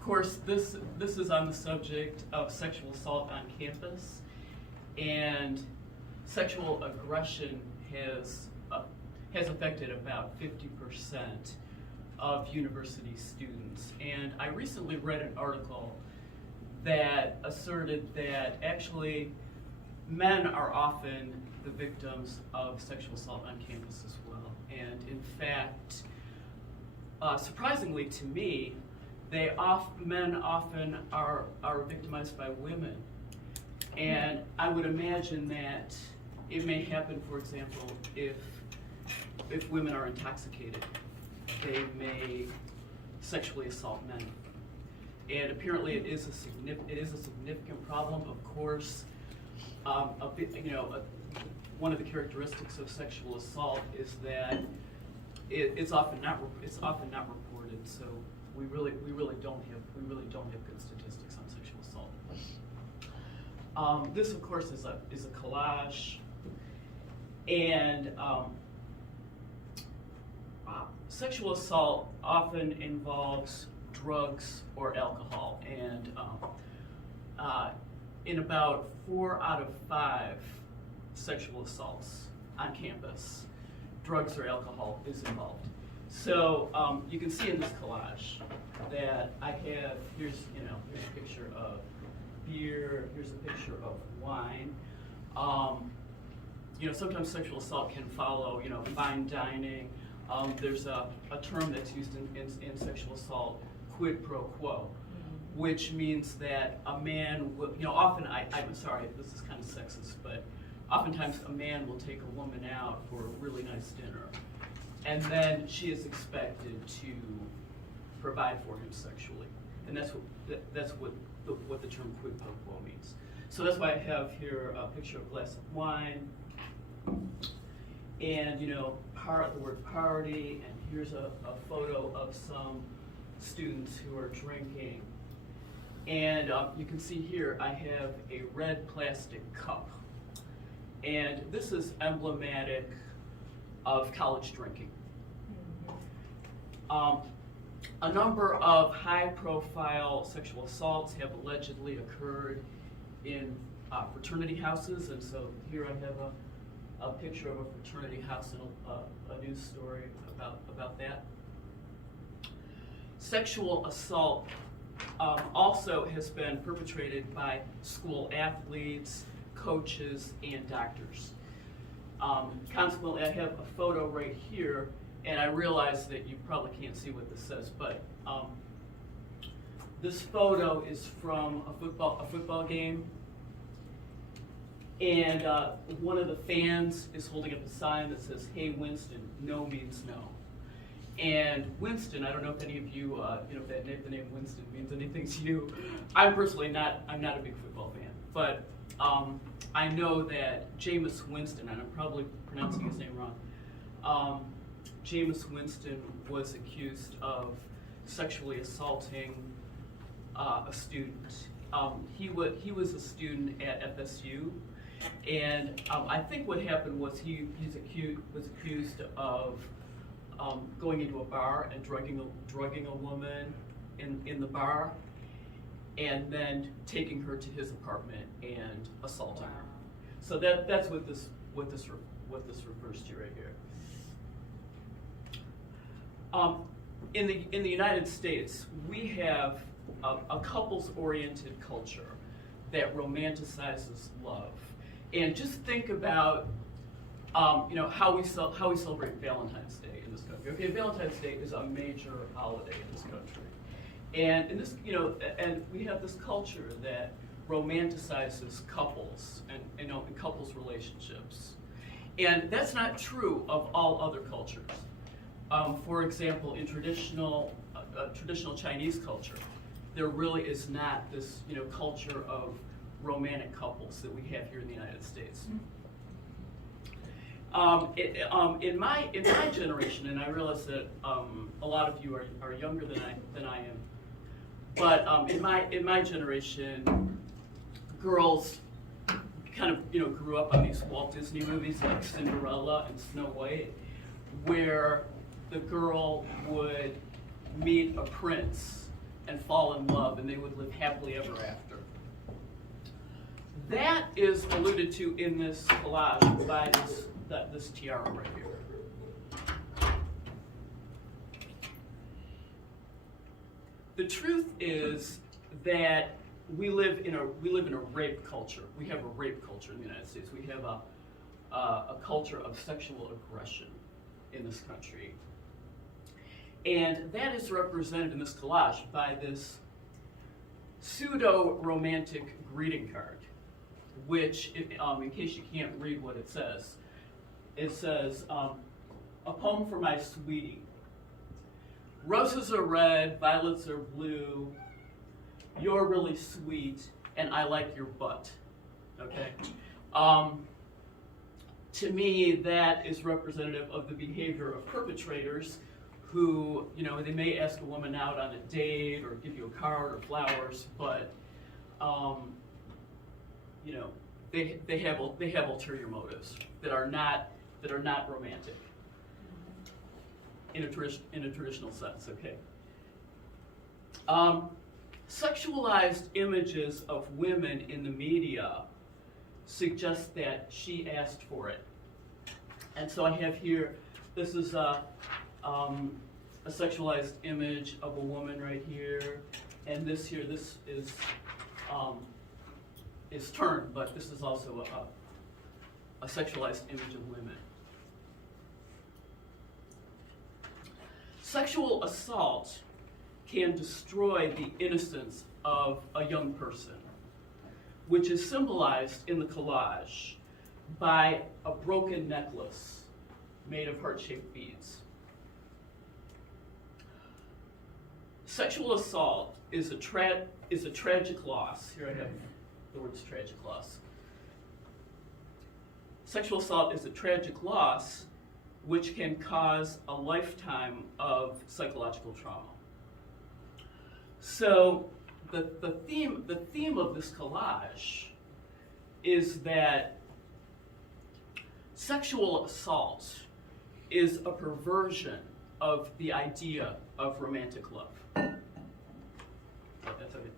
Of course, this is on the subject of sexual assault on campus, and sexual aggression has affected about 50% of university students. And I recently read an article that asserted that actually men are often the victims of sexual assault on campus as well. And in fact, surprisingly to me, men often are victimized by women. And I would imagine that it may happen, for example, if women are intoxicated, they may sexually assault men. And apparently it is a significant problem. Of course, one of the characteristics of sexual assault is that it's often not reported. So we really don't have good statistics on sexual assault. This, of course, is a collage, and sexual assault often involves drugs or alcohol, and in about 4 out of 5 sexual assaults on campus, drugs or alcohol is involved. So you can see in this collage that I have, here's a picture of beer, here's a picture of wine. Sometimes sexual assault can follow, fine dining. There's a term that's used in sexual assault, quid pro quo, which means that a man will, often, I'm sorry, this is kind of sexist, but oftentimes a man will take a woman out for a really nice dinner, and then she is expected to provide for him sexually, and that's what the term quid pro quo means. So that's why I have here a picture of a glass of wine, and the word party, and here's a photo of some students who are drinking, and you can see here I have a red plastic cup, and this is emblematic of college drinking. A number of high-profile sexual assaults have allegedly occurred in fraternity houses, and so here I have a picture of a fraternity house and a news story about that. Sexual assault also has been perpetrated by school athletes, coaches, and doctors. Consequently, I have a photo right here, and I realize that you probably can't see what this says, but this photo is from a football game, and one of the fans is holding up a sign that says, "Hey Winston, no means no." And Winston, I don't know if any of you, if the name Winston means anything to you. I'm not a big football fan, but I know that Jameis Winston, and I'm probably pronouncing his name wrong, Jameis Winston was accused of sexually assaulting a student. He was a student at FSU, and I think what happened was he was accused of going into a bar and drugging a woman in the bar, and then taking her to his apartment and assaulting her. So that's what this refers to right here. In the United States, we have a couples-oriented culture that romanticizes love, and just think about how we celebrate Valentine's Day in this country. Okay, Valentine's Day is a major holiday in this country, and in this and we have this culture that romanticizes couples and couples relationships, and that's not true of all other cultures. For example, in traditional Chinese culture, there really is not this culture of romantic couples that we have here in the United States. In my generation, and I realize that a lot of you are younger than I am, but in my generation, girls kind of grew up on these Walt Disney movies like Cinderella and Snow White, where the girl would meet a prince and fall in love, and they would live happily ever after. That is alluded to in this collage by this tiara right here. The truth is that we live in a rape culture. We have a rape culture in the United States. We have a culture of sexual aggression in this country. And that is represented in this collage by this pseudo-romantic greeting card, which, in case you can't read what it says, a poem for my sweetie. Roses are red, violets are blue, you're really sweet, and I like your butt. Okay? To me, that is representative of the behavior of perpetrators who, they may ask a woman out on a date or give you a card or flowers, but, they have ulterior motives that are not romantic in a traditional sense. Okay. Sexualized images of women in the media suggest that she asked for it, and so I have here. This is a sexualized image of a woman right here, and this is turned, but this is also a sexualized image of women. Sexual assault can destroy the innocence of a young person, which is symbolized in the collage by a broken necklace made of heart-shaped beads. Sexual assault is a tragic loss. Here I have the words tragic loss. Sexual assault is a tragic loss which can cause a lifetime of psychological trauma. So the theme of this collage is that sexual assault is a perversion of the idea of romantic love. That's okay.